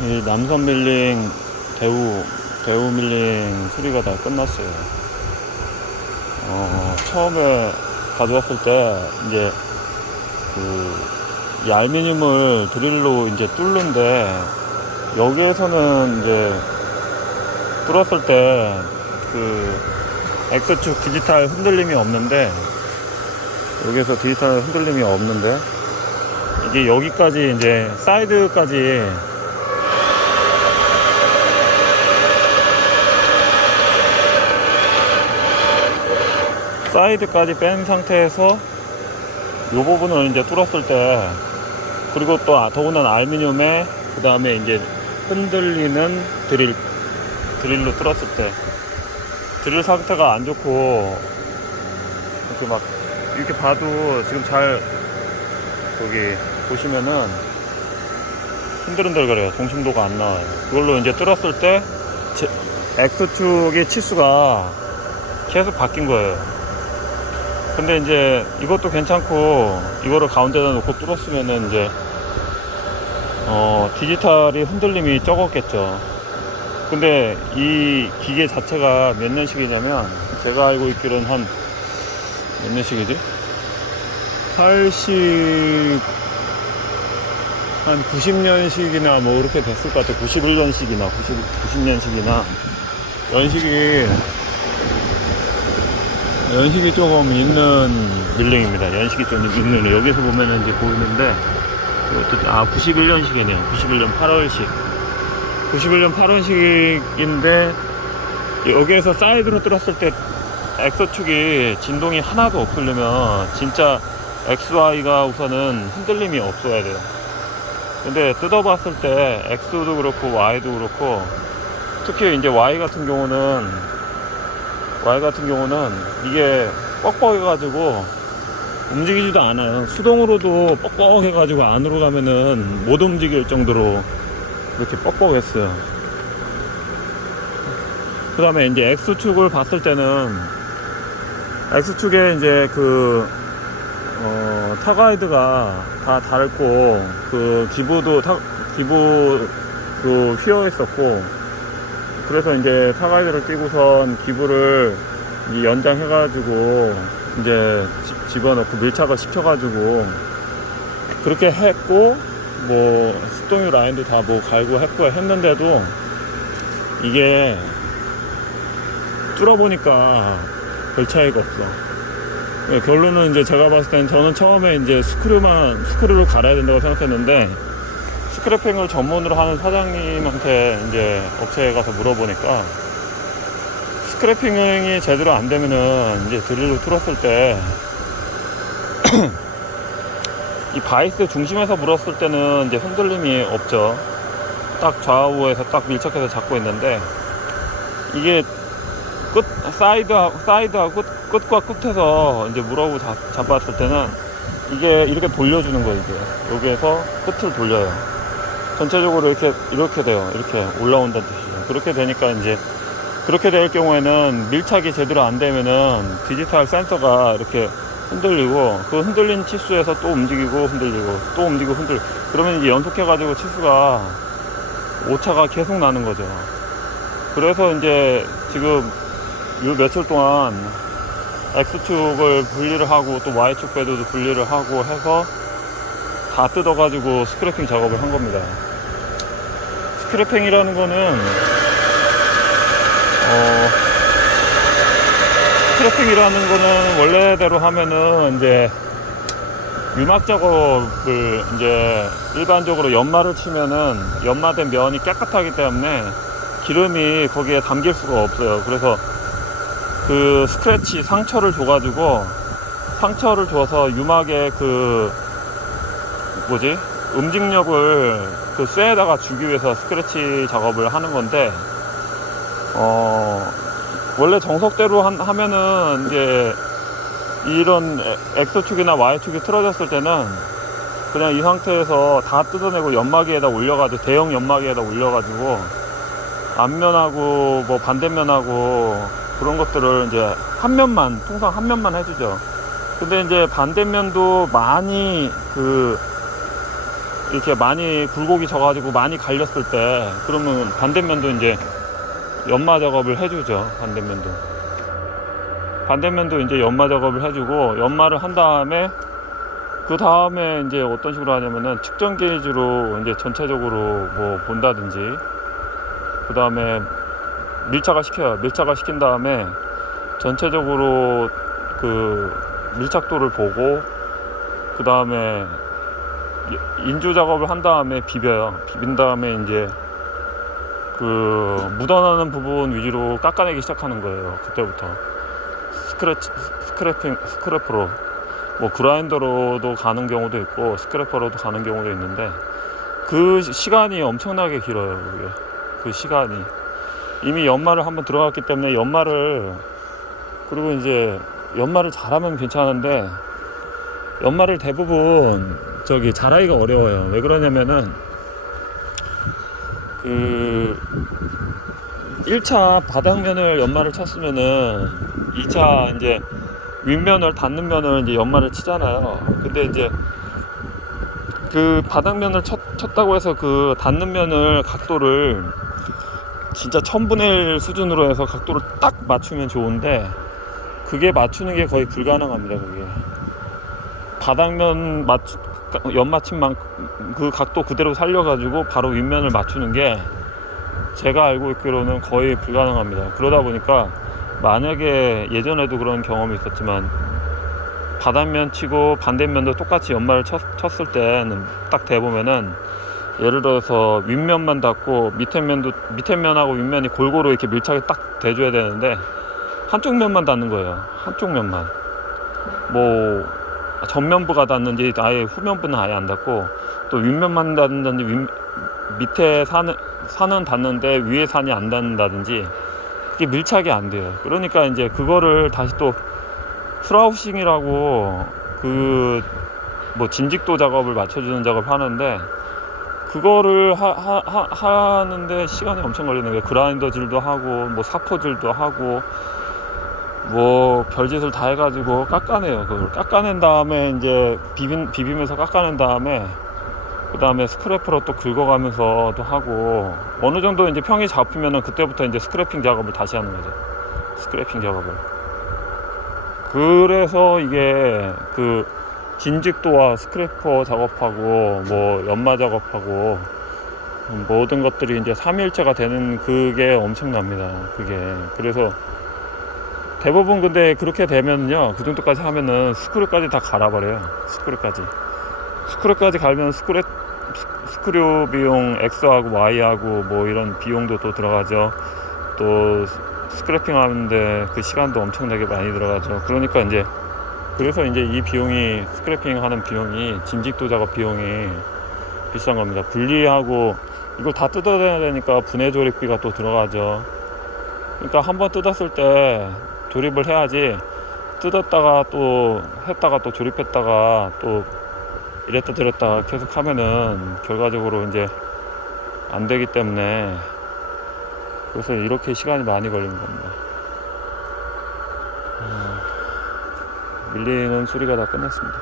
이 남선 밀링, 대우 밀링 수리가 다 끝났어요. 처음에 가져왔을 때 이제 이 알루미늄을 드릴로 이제 뚫는데, 여기에서는 이제 뚫었을 때 X축 디지털 흔들림이 없는데, 여기에서 디지털 흔들림이 없는데, 이게 여기까지 이제 사이드까지 뺀 상태에서 이 부분을 이제 뚫었을 때, 그리고 또 더군다나 알루미늄에 그 다음에 이제 흔들리는 드릴로 뚫었을 때, 드릴 상태가 안 좋고, 이렇게 봐도 지금 잘 거기 보시면은 흔들흔들거려요. 동심도가 안 나와요. 그걸로 이제 뚫었을 때 X축의 치수가 계속 바뀐 거예요. 근데 이제 이것도 괜찮고, 이거를 가운데다 놓고 뚫었으면은 이제 디지털이 흔들림이 적었겠죠. 근데 이 기계 자체가 몇 년식이냐면, 제가 알고 있기로는 한 몇 년식이지? 한 90년식이나 뭐 이렇게 됐을 것 같아. 91년식이나 90년식이나 연식이 조금 있는 밀링입니다. 연식이 좀 있는, 여기서 보면은 이제 보이는데, 91년식이네요. 91년 8월식. 91년 8월식인데, 여기에서 사이드로 뚫었을 때 X축이 진동이 하나도 없으려면 진짜 XY가 우선은 흔들림이 없어야 돼요. 근데 뜯어봤을 때 X도 그렇고 Y도 그렇고, 특히 이제 Y 같은 경우는 이게 뻑뻑해가지고 움직이지도 않아요. 수동으로도 뻑뻑해가지고 안으로 가면은 못 움직일 정도로 이렇게 뻑뻑했어요. 그 다음에 이제 X축을 봤을 때는, X축에 이제 타가이드가 다 닳고, 기부도 휘어 있었고, 그래서 이제 타가이드를 띄고선 기부를 이제 연장해가지고 이제 집어넣고 밀착을 시켜가지고 그렇게 했고, 뭐 습동유 라인도 다 뭐 갈고 했는데도 이게 뚫어보니까 별 차이가 없어. 결론은 이제 제가 봤을 땐, 저는 처음에 이제 스크류를 갈아야 된다고 생각했는데, 스크래핑을 전문으로 하는 사장님한테 이제 업체에 가서 물어보니까, 스크래핑이 제대로 안 되면은 이제 드릴로 뚫었을 때 이 바이스 중심에서 물었을 때는 이제 흔들림이 없죠. 딱 좌우에서 딱 밀착해서 잡고 있는데, 이게 사이드하고 끝과 끝에서 이제 물어고 잡았을 때는 이게 이렇게 돌려주는 거예요. 여기에서 끝을 돌려요. 전체적으로 이렇게 돼요. 이렇게 올라온다는 뜻이죠. 그렇게 되니까 이제, 그렇게 될 경우에는 밀착이 제대로 안 되면은 디지털 센서가 이렇게 흔들리고, 그 흔들린 치수에서 또 움직이고 흔들리고 또 움직이고 흔들리고, 그러면 이제 연속해가지고 치수가 오차가 계속 나는 거죠. 그래서 이제 지금 요 며칠 동안 X축을 분리를 하고, 또 Y축 배도도 분리를 하고 해서 다 뜯어가지고 스크래핑 작업을 한 겁니다. 스크래핑이라는 거는 원래대로 하면은 이제 유막 작업을, 이제 일반적으로 연마를 치면은 연마된 면이 깨끗하기 때문에 기름이 거기에 담길 수가 없어요. 그래서 그 스크래치 상처를 줘서 유막의 움직력을 쇠에다가 주기 위해서 스크래치 작업을 하는 건데, 원래 정석대로 하면은 이제 이런 X축이나 Y축이 틀어졌을 때는 그냥 이 상태에서 다 뜯어내고 대형 연마기에다 올려가지고 앞면하고 뭐 반대면하고 그런 것들을 이제 통상 한 면만 해주죠. 근데 이제 반대면도 많이 이렇게 많이 굴곡이 져가지고 많이 갈렸을 때 그러면 반대면도 이제 연마 작업을 해주죠. 반대면도 이제 연마 작업을 해주고, 연마를 한 다음에 그 다음에 이제 어떤 식으로 하냐면은 측정 게이지로 이제 전체적으로 뭐 본다든지, 그 다음에 밀착을 시켜요. 밀착을 시킨 다음에 전체적으로 그 밀착도를 보고, 그 다음에 인주 작업을 한 다음에 비벼요. 비빈 다음에 이제 그 묻어나는 부분 위주로 깎아내기 시작하는 거예요. 그때부터 스크래퍼로, 뭐 그라인더로도 가는 경우도 있고 스크래퍼로도 가는 경우도 있는데, 그 시간이 엄청나게 길어요. 그게. 그 시간이 이미 연마를 한번 들어갔기 때문에 그리고 이제 연마를 잘하면 괜찮은데, 연마를 대부분 잘하기가 어려워요. 왜 그러냐면은 그 1차 바닥면을 연마를 쳤으면은 2차 이제 윗면을 닿는 면을 이제 연마를 치잖아요. 근데 이제 그 바닥면을 쳤다고 해서 그 닿는 면을 각도를 진짜 1000분의 1 수준으로 해서 각도를 딱 맞추면 좋은데, 그게 맞추는 게 거의 불가능합니다. 그게 바닥면 연마친 만큼 그 각도 그대로 살려가지고 바로 윗면을 맞추는 게 제가 알고 있기로는 거의 불가능합니다. 그러다 보니까 만약에 예전에도 그런 경험이 있었지만, 바닥면 치고 반대면도 똑같이 연마를 쳤을 때는 딱 대보면은, 예를 들어서 윗면만 닿고 밑에면하고 윗면이 골고루 이렇게 밀착이 딱 돼줘야 되는데, 한쪽 면만 닿는 거예요. 한쪽 면만. 뭐 전면부가 닿는지 아예 후면부는 아예 안 닿고, 또 윗면만 닿는지 밑에 산은 닿는데 위에 산이 안 닿는다든지, 그게 밀착이 안 돼요. 그러니까 이제 그거를 다시 또 프라우싱이라고 그 뭐 진직도 작업을 맞춰주는 작업을 하는데, 그거를 하는데 시간이 엄청 걸리는 거예요. 그라인더질도 하고 뭐 사포질도 하고 뭐 별짓을 다 해가지고 깎아내요. 그걸 깎아낸 다음에 이제 비비면서 깎아낸 다음에, 그 다음에 스크래퍼로 또 긁어가면서도 하고, 어느 정도 이제 평이 잡히면은 그때부터 이제 스크래핑 작업을 다시 하는 거죠. 스크래핑 작업을. 그래서 이게 그 진직도와 스크래퍼 작업하고 뭐 연마 작업하고 모든 것들이 이제 3일체가 되는 그게 엄청납니다. 그게. 그래서 대부분 근데 그렇게 되면요, 그 정도까지 하면은 스크류까지 다 갈아버려요. 스크류까지 갈면 스크류 비용 X하고 Y하고 뭐 이런 비용도 또 들어가죠. 또 스크래핑 하는데 그 시간도 엄청나게 많이 들어가죠. 그러니까 이제 그래서 이제 이 비용이, 스크래핑 하는 비용이, 진직도 작업 비용이 비싼 겁니다. 분리하고 이걸 다 뜯어내야 되니까 분해 조립비가 또 들어가죠. 그러니까 한번 뜯었을 때 조립을 해야지, 뜯었다가 또 했다가 또 조립했다가 또 이랬다 저랬다 계속 하면은 결과적으로 이제 안 되기 때문에, 그래서 이렇게 시간이 많이 걸리는 겁니다. 밀링은 수리가 다 끝났습니다.